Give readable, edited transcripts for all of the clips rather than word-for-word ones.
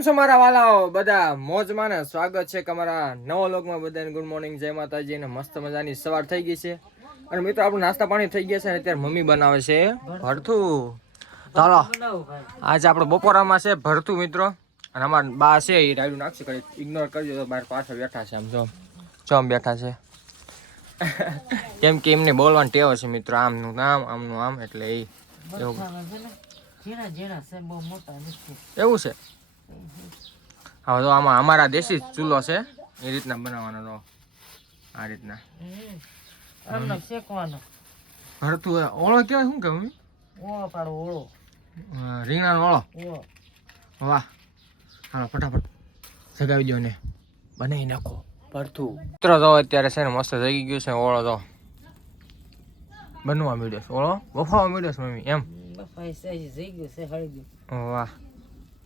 મારા વાલાઓ બધા મોજમાં ને સ્વાગત છે તમારા નવા લોકમાં બધાને ગુડ મોર્નિંગ જય માતાજી ને મસ્ત મજાની સવાર થઈ ગઈ છે અને મિત્રો આપણું નાસ્તા પાણી થઈ ગયા છે અને અત્યારે મમ્મી બનાવે છે ભરથું. ચાલો આજે આપણે બપોરામાં છે ભરથું મિત્રો અને અમારા બા છે એ રાયડું નાખશે કરી ઇગ્નોર કરજો તો બહાર પાછળ બેઠા છે આમ જો આમ બેઠા છે કેમ કે એમને બોલવાની ટેવ છે મિત્રો આમનું આમ એટલે એ એવું છે. હવે તો આમાં અમારા દેશી ચૂલો છે એ રીતના બનાવવાનો તો આ રીતના ભરતું ઓળો કેવાય શું કે મમ્મી? રીંગણાનો ઓળો. વાહ, હાલો ફટાફટ સગાવી દો ને બનાવી નાખો ભરતું. મિત્રો તો અત્યારે છે ને મસ્ત જગી ગયું છે ઓળો તો બનવા માંડ્યો છે ઓળો બફાવા માંડ્યો છે મમ્મી એમ. વાહ,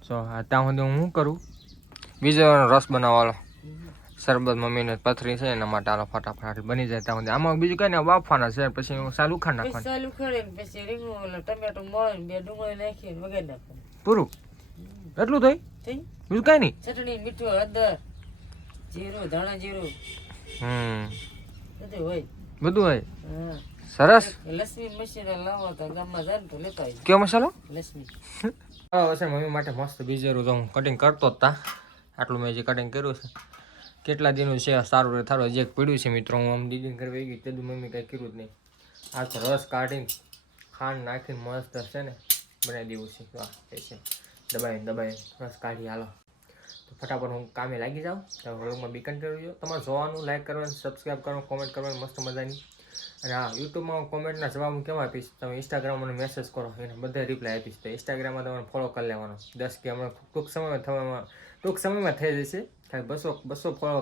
જો ત્યાં સુધી હું શું કરું બીજો રસ બનાવવાનો શરબત મમ્મીને પથરી છે એના માટે હાલો ફટાફટ બની જાય ત્યાં સુધી. આમાં બીજું કઈ ને બાફવાના છે પછી સાલું ખાંડ નાખવાનું પૂરું એટલું થઈ બીજું કઈ નહીં. ચટણી મીઠું હળદર જીરું ધાણા જીરું બધું હોય. સરસ. લક્ષ્મી મશીન લાવો તો ગામમાં જાય ને તો લેતા આવી. કયો મસાલો? લક્ષ્મી. હશે મમ્મી માટે મસ્ત બીજેરું તો હું કટિંગ કરતો જ તા. આટલું મેં જે કટિંગ કર્યું છે કેટલા દિનનું છે સારું રહે થારું જે પીડ્યું છે મિત્રો હું આમ ડિઝાઇન કરવા ગઈ તેનું મમ્મી કંઈ કર્યું જ નહીં. આ તો રસ કાઢીને ખાંડ નાખીને મસ્ત છે ને બનાવી દેવું છે. વાહ એ છે દબાઈને રસ કાઢી હાલો તો ફટાફટ હું કામે લાગી જાઉં. તો વ્લોગમાં બી કન્ટિન્યુ તમારે જોવાનું લાઈક કરવાનું સબસ્ક્રાઈબ કરવાનું કોમેન્ટ કરવાનું મસ્ત મજાની. અને હા યુટ્યુબમાં કોમેન્ટના જવાબ હું કેમ આપીશ તમે ઇન્સ્ટાગ્રામમાં મને મેસેજ કરો એને બધે રિપ્લાય આપીશ. તો ઇન્સ્ટાગ્રામમાં તમારે ફોલો કરી લેવાનો 10 કે હમણાં ટૂંક સમયમાં થઈ જશે ખાલી 200 ફોલો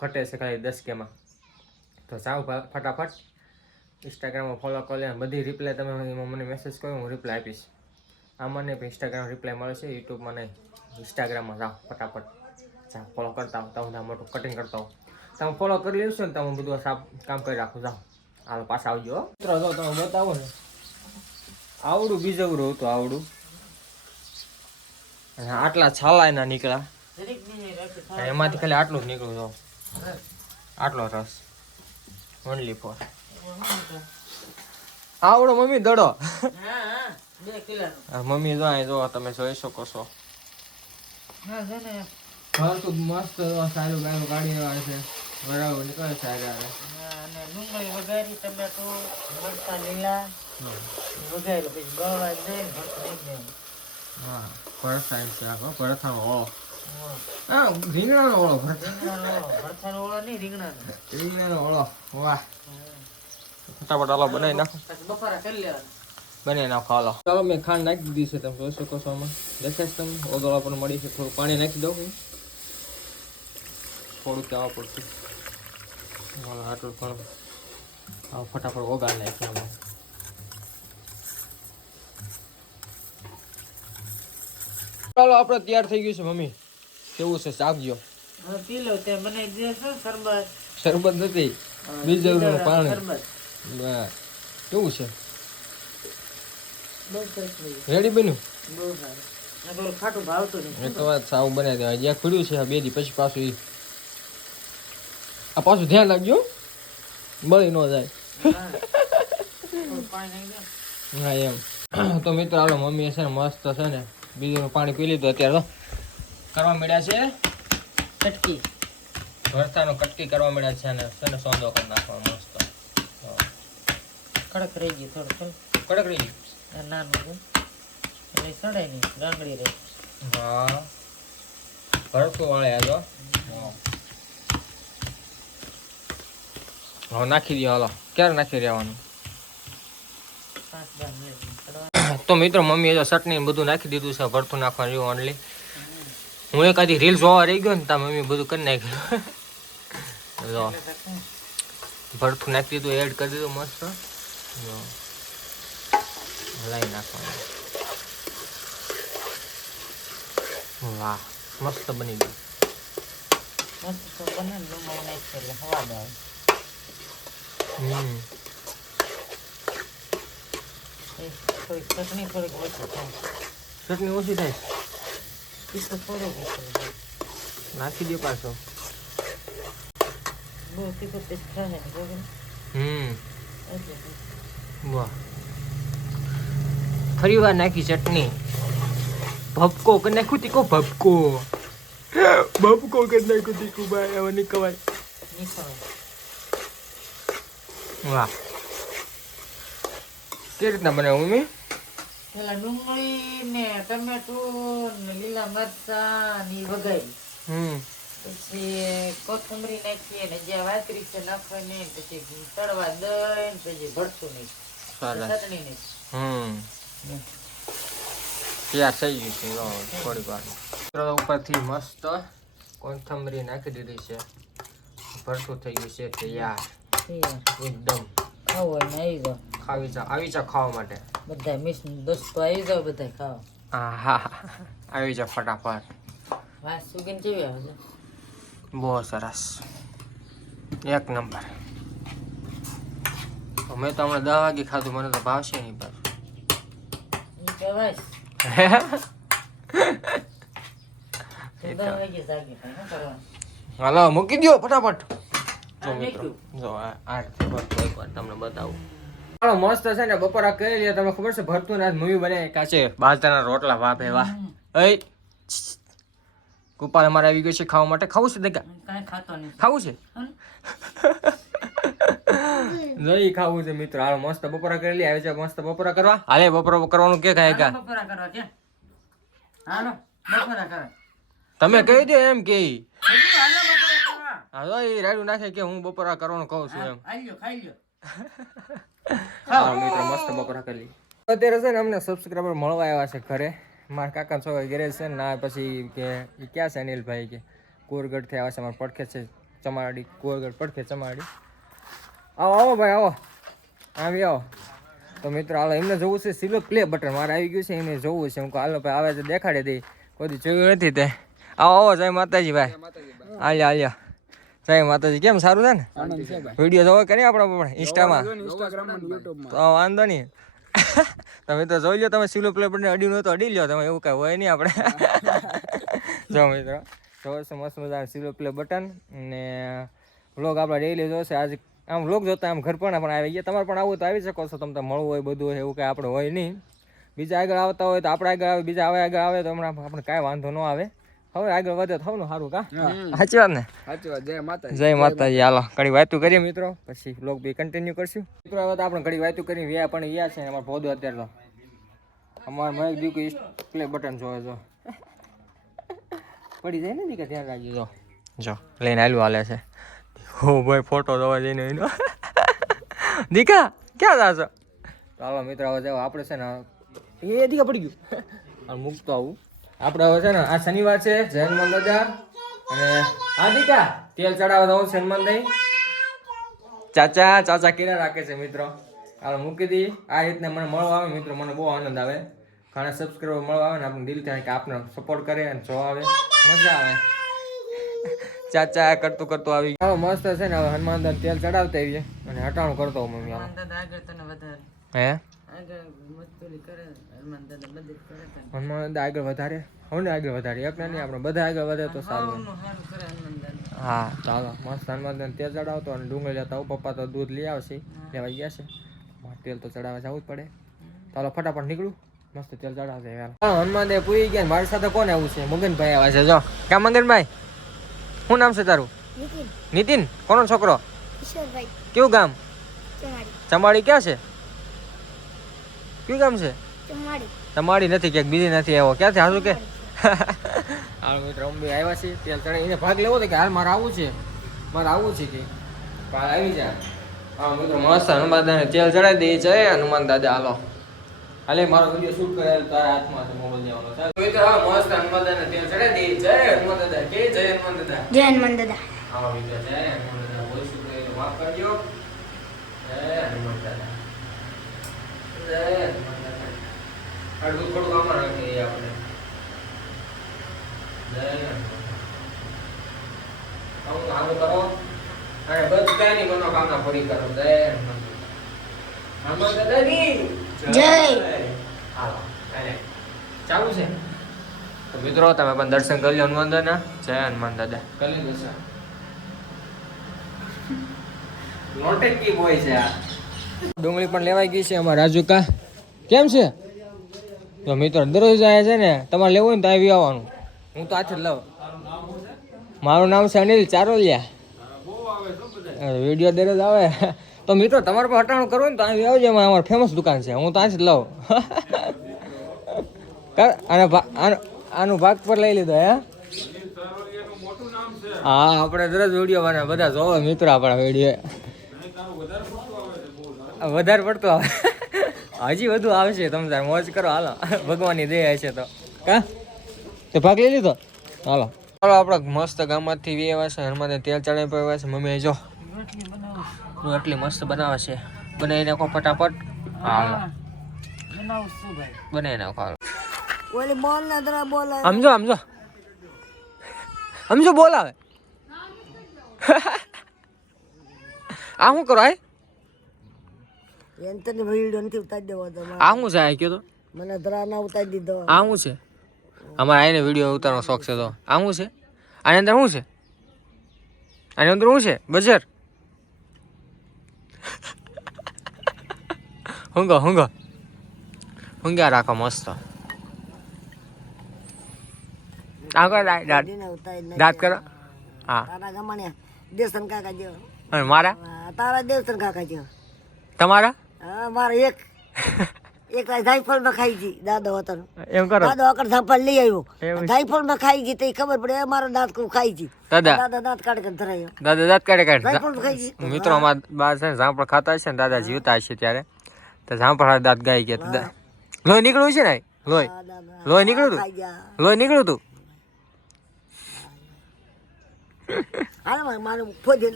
ઘટે છે ખાલી 10 કેમાં. તો જાઓ ફટાફટ ઇન્સ્ટાગ્રામમાં ફોલો કરી લે બધી રિપ્લાય તમે એમાં મને મેસેજ કરો હું રિપ્લાય આપીશ. આમાં નહીં ઇન્સ્ટાગ્રામ રિપ્લાય મળે છે યુટ્યુબમાં નહીં ઇન્સ્ટાગ્રામમાં જાઓ ફટાફટ જાઓ ફોલો કરતા હોવ હું મોટું કટિંગ કરતા હોવ તમે ફોલો કરી લેશો ને તમે બધું સાફ કામ કરી રાખું જાઓ. હાલો પાછા આવજો મિત્રો જો તમે બતાવો ને આવડું બીજવડું હતું આવડું અને આટલા છાલા એના નીકળ્યા એમાંથી ખાલી આટલું જ નીકળ્યું જો આટલો રસ ઓનલી ફોર આવડો મમ્મી દડો. મમ્મી જો અહીં જો તમે જોઈ શકો છો ભરતું મસ્ત સારું ગાયું કાઢી આવે છે બરાબર નીકળે છે આગળ ડુંગળી વઘારી ટમેટો મરચાં લીલા વઘારી પછી ગળવા દે હા ભરથા છે આખો ભરથાનો ઓળો હા રીંગણાનો ઓળો ભરથાનો ઓળો નહીં રીંગણાનો ઓળો. વાહ ફટાફટ હાલો બનાવી નાખો બપોરા કરી લેવાનું બનાવી નાખો હાલો. ચાલો મેં ખાંડ નાખી દીધી છે તમે જોઈ શકો છો આમાં દેખાય છે તમે ઓગળવા પણ મળી છે થોડું પાણી નાખી દઉં થોડુંક આવવા પડતું આટલું પણ ફટાફટ ઓગાળ નાખીએ આમાં. ચાલો આપણે તૈયાર થઈ ગયું છે મમ્મી કેવું છે શાકજો પી લો તે બનાવી દેશો શરબત. શરબત નથી બીજું પાણી કેવું છે રેડી બન્યું બહુ સારું ખાટું ભાવતું નહીં એક વાત સાવ બનાવી દેવાય જ્યાં ખુલ્યું છે 2 દી પછી પાછું આ પાછું ધ્યાન રાખજો બળી ન જાય. હા એમ તો મિત્રો હાલો મમ્મી છે ને મસ્ત છે ને બીજું પાણી પી લીધું અત્યારે તો કરવા મળ્યા છે કટકી ભરથાનો કટકી કરવા મળ્યા છે અને છે ને સોંદો કરી નાખવાનો મસ્ત કડક રહી ગઈ થોડું કડક રહી ગયું નાનું એટલે સડાય નહીં ગાંગડી રહી. હા ભરથું વાળે તો હવે નાખી દો હાલો ક્યારે નાખી રહેવાનું. તો મિત્રો મમ્મીએ જો ચટણી બધું નાખી દીધું છે ભરથું નાખવાનું રહ્યું ઓનલી. હું એકાદી રીલ જોવા રહી ગયો ને ત્યાં મમ્મી બધું કરી નાખ્યું જો ભરથું નાખી દીધું એડ કરી દીધું મસ્ત જો હલાવી નાખવાનું. વાહ મસ્ત બની ગયું. મસ્ત તો બને ને ડુંગળી નાખી એટલે હવા દે થોડીક ચટણી થોડીક ઓછી થાય ચટણી ઓછી થાય તીખો થોડો નાખી દો પાછો. બહુ તીખો ટેસ્ટ થાય ને બરોબર એટલે વાહ. ફરી વાર નાખી ચટણી. ભપકો કરી નાખ્યું તીખો ભપકો. ભપકો કરી નાખ્યું તીખું ભાઈ હવે નહીં કવાય. નીકળો વાહ. કેવી રીતના બનાવું મમ્મી? પેલા ડુંગળી ને ટમેટું ને લીલા મરચા ને ઈ વઘારી પછી કોથમરી નાખીએ ને જે વાતરી છે નાખવાની પછી તળવા દહીં પછી ભરતું નહીં ચટણી નહીં તૈયાર થઈ ગયું છે થોડી વાર. ઉપરથી મસ્ત કોથમરી નાખી દીધી છે. ભરતું થઈ ગયું છે તૈયાર એકદમ. ખાવું હોય ને આવી જાઓ. આવી જા ખાવા માટે. બધા મિસ દોસ્તો આવી જાઓ બધા ખાવા. હા આવી જા ફટાફટ. વાસ સુગીને કેવી આવે છે? બહુ સરસ એક નંબર. મેં તો હમણાં 10 વાગે ખાધું મને તો ભાવશે નહીં પાછું. ઈ કહેવાય 10 વાગે જાગી થાય ને કરવાનું. હાલો મૂકી દો ફટાફટ. જો આ મિત્રો નાખ્યું. જો આ રીતે ભરતું એકવાર તમને બતાવું. હાલો મસ્ત છે ને બપોરા કરી લે. તમને ખબર છે ભરતું ને આજ મૂવી બનાવી કાચે બાજરાના રોટલા વાપે વાહ. એ ગોપાલ અમારે આવી ગયો છે ખાવા માટે. ખાવું છે દેખા? કાંઈ ખાતો નહીં. ખાવું છે? નહીં ખાવું છે મિત્રો. હાલો મસ્ત બપોરા કરી લે. આવી છે મસ્ત બપોરા કરવા. હાલે બપોરા કરવાનું કે કાંઈ કા બપોરા કરવા કે હાલો બપોરા કરવા. તમે કહી દો એમ કે હાલો બપોરા કરવા. હા તો એ રાડું નાખે કે હું બપોરા કરવાનું કહું છું એમ. ખાઈ લ્યો ખાઈ લ્યો. હા મિત્રો મસ્ત બપોરા કરી. અત્યારે છે ને અમને સબસ્ક્રાઈબર મળવા આવ્યા છે ઘરે. મારા કાકા છોકરા ઘરે છે ને ના પછી કે એ ક્યાં છે અનિલભાઈ કે કોરગઢથી આવ્યા છે. મારા પડખે છે ચમાડી કોરગઢ પડખે ચમાડી. આવો આવો ભાઈ આવો આવી આવો. તો મિત્રો હાલો એમને જોવું છે સિલ્વર પ્લે બટન મારે આવી ગયું છે એમને જોવું છે. હું કહું હાલો ભાઈ આવે છે દેખાડી દઈ. કોઈ જોયું નથી તે. આવો આવો જય માતાજી ભાઈ. હાલ્યા હાલ્યા જય માતાજી. કેમ સારું છે ને? વિડીયો જોવો કરીએ આપણે ઇન્સ્ટામાં તો વાંધો નહીં. તમે તો જોઈ લો. તમે સિલ્વર પ્લે બટન અડીનું હોય તો અડી લો. તમે એવું કાંઈ હોય નહીં આપણે. જો મિત્રો જોશે મસ્ત મજા સિલ્વર પ્લે બટન ને વ્લોગ આપણે ડેઈલી જોશે. આજે આમ વ્લોગ જોતા આમ ઘર પણ આવી ગયા. તમારે પણ આવું તો આવી શકો છો. તમને મળવું હોય બધું હોય એવું કાંઈ આપણે હોય નહીં. બીજા આગળ આવતા હોય તો આપણે આગળ આવે. બીજા આવે આગળ આવે તો હમણાં આપણે કાંઈ વાંધો ન આવે. હવે આગળ વધે તો થવાનું સારું કા? સાચી વાત ને? સાચી વાત. જય માતાજી. જય માતાજી. હાલો ઘડી વાતું કરીએ મિત્રો પછી વ્લોગ બી કન્ટિન્યુ કરશું. મિત્રો હવે તો આપણે ઘડી વાતું કરીને વ્યા પણ વ્યા છે. અમારે ભોદો અત્યારે તો અમારે મહેક દીકરી પ્લે બટન જોવે જો પડી જાય ને દીકરા ધ્યાન રાખજો. જો જો લઈને આલ્યું હાલે છે. હો ભાઈ ફોટો જોવા જઈને એનો દીકા ક્યાં જાશો? તો હાલો મિત્રો હવે જાવ આપણે છે ને એ દીકા પડી ગયું મૂકતો આવું. આપણે હવે છે ને આ શનિવાર છે જય હનુમાન દાદા અને હા દીકા તેલ ચડાવવા દઉં છે હનુમાન દઈ. ચાચા કેરા રાખે છે મિત્રો. હાલો મૂકી દઈ. આ રીતના મને મળવા આવે મિત્રો મને બહુ આનંદ આવે. ઘણા સબસ્ક્રાઈબર મળવા આવે ને આપણને દિલ થાય કે આપને સપોર્ટ કરે અને જોવા આવે મજા આવે. ચાચા કરતું આવી હાલો મસ્ત છે ને હવે હનુમાન દાદા તેલ ચડાવતા આવીએ અને હટાણું કરતો હું મમ્મી. હનુમાન દાદા આગળ તને વધારે હે આગળ મસ્તુલી કરે. હનુમાન દાદા મદદ કરે તને. હનુમાન દાદા આગળ વધારે હવે આગળ વધારે એકને નહીં આપણે બધા આગળ વધે તો સારું. સારું કરે હનુમાન દાદા. હા ચાલો મસ્ત હનુમાન દાદા તેલ ચડાવતો અને ડુંગળી લેતા આવું. પપ્પા તો દૂધ લઈ આવશે લેવા ગયા છે. તેલ તો ચડાવવા જવું જ પડે. ચાલો ફટાફટ નીકળું મસ્ત તેલ ચડાવશે. હનુમાન દેવ પૂરી ગયા. મારી સાથે કોણ આવું છે? મગનભાઈ આવ્યા છે. જો કા મગનભાઈ શું નામ છે તારું? નીતિન. કોનો છોકરો? કેવું ગામ? ચમાડી. ક્યાં છે? કયું ગામ છે? ચમાડી નથી ક્યાંક બીજી નથી આવ્યો. ક્યાંથી હાજુ કે હાલ મિત્રો અમે આવ્યા છીએ તેલ ચડાવી. એને ભાગ લેવો હતો કે હાલ મારે આવવું છે કે કાલ આવી જાય. હા મિત્રો મસ્ત હનુમાન દાદાને તેલ ચડાવી દઈએ છે. હનુમાન દાદા હાલો હાલે મારો વિડીયો શૂટ કરેલો તારા હાથમાં છે મોબાઈલ લેવાનો. મિત્રો હા મસ્ત હનુમાન દાદાને તેલ ચડાવી દઈએ. જય હનુમાન દાદા કે જય હનુમાન દાદા. જય હનુમાન દાદા. હા મિત્રો જય હનુમાન દાદા. બોલ શું કહે તો માફ કરજો. જય હનુમાન દાદા. જય હનુમાન દાદા. અડધું થોડું આમાં રાખીએ આપણે. જય હનુમાન દાદા. આવું કરો અને બધાની મનોકામના પૂરી કરો. જય હનુમાન દાદા. હનુમાન દાદાની જય. હાલો ચાલુ છે. તો મિત્રો તમે પણ દર્શન કરી લો હનુમાન દાદા. જય હનુમાન દાદા. કરી દર્શન. નોટેકી બોય છે આ. ડુંગળી પણ લેવાઈ ગઈ છે અમારા રાજુ કા. કેમ છે? તો મિત્રો દરરોજ જાય છે ને, તમારે લેવું હોય ને તો આવી આવવાનું. હું તો આથી જ લઉં. મારું નામ છે અનિલ ચારોલિયા. વિડીયો દરરોજ આવે. તો મિત્રો તમારે પણ હટાણું કરવું ને તો આવી આવજો. અમારી ફેમસ દુકાન છે, હું તો આથી જ લઉં. આનું ભાગ પર લઈ લીધો હે. હા આપણે દરરોજ વિડીયો બનાવે, બધા જોવે મિત્રો આપણા વિડીયો. વધારે પડતો આવે. હજી વધુ આવશે. તમે તાર મોજ કરો હાલો. ભગવાનની દયા હશે તો કા તે ભાગ લઈ લીધો. હાલો ચાલો આપણે મસ્ત ગામમાંથી વ્યવા છે. હનુમાનને તેલ ચડાવી પડ્યા છે. મમ્મી જો રોટલી મસ્ત બનાવે છે. બનાવી નાખો ફટાફટ. હાલો બનાવી નાખો હાલો. ઓલી બોલ ના તરા બોલ સમજો સમજો સમજો બોલાવે. આ શું કરો? એન્ટની વિડિયો નથી ઉતારી દેવો તો આ શું છે? આ કયો તો મને તરા ના ઉતારી દીધો. આ શું છે? અમારે આઈને વિડીયો ઉતારવાનો શોખ છે. તો આ શું છે? આની અંદર શું છે? આની અંદર શું છે? બજર હુંગો હુંગો હુંગ્યા રાખો મસ્ત. આ કરો દાંત કરો. હા તારા ગમણ્યા દેવસન કાકા જેવો. અને મારા તારા દેવસન કાકા જેવો. તમારા હા મારે એક જાયફળ માં ખાઈ ગઈ દાદો હતો. એમ કરો. દાદો અકડ જાયફળ લઈ આવ્યો. જાયફળ માં ખાઈ ગઈ તો ખબર પડે મારો દાંત ખાઈ ગઈ. દાદા દાંત કાઢે ધરાયો. દાદા દાંત કાઢે જાયફળ ખાઈ ગઈ. મિત્રો અમારા બા છે ને જામફળ ખાતા હશે ને, દાદા જીવતા હશે ત્યારે તો જામફળ દાંત ગાઈ ગયા. લોહી નીકળ્યું છે ને? લોહી નીકળ્યું તું? લોહી નીકળ્યું તું?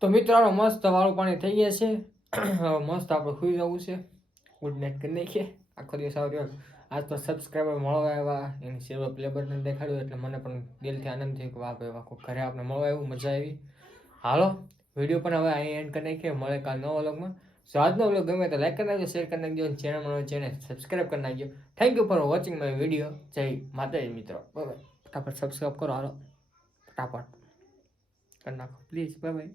તો મિત્રો મસ્ત વાળું પાણી થઈ ગયા છે. મસ્ત આપણે સુઈ જવું છે. ગુડ નાઇટ કરી નાખીએ. આખો દિવસ આવ્યો આજ તો સબસ્ક્રાઈબર મળવા આવ્યા. એની સેવા પ્લે બટન દેખાડ્યું એટલે મને પણ દિલથી આનંદ થયો કે વાહ ભાઈ વાહ, ઘરે આપણે મળવા આવ્યું, મજા આવી. હાલો વિડીયો પણ હવે અહીં એન્ડ કરી નાખીએ. મળે કાલ નવા વ્લોગમાં. સો આજનો વ્લોગ ગમે તો લાઈક કરી નાખજો, શેર કરી નાખજો, ચેનલ સબસ્ક્રાઈબ કરી નાખજો. Thank you for watching my video. જય માતાજી મિત્રો. Bye bye. ફટાફટ સબસ્ક્રાઈબ કરો હાલો. ફટાફટ કરી નાખો પ્લીઝ. Bye bye.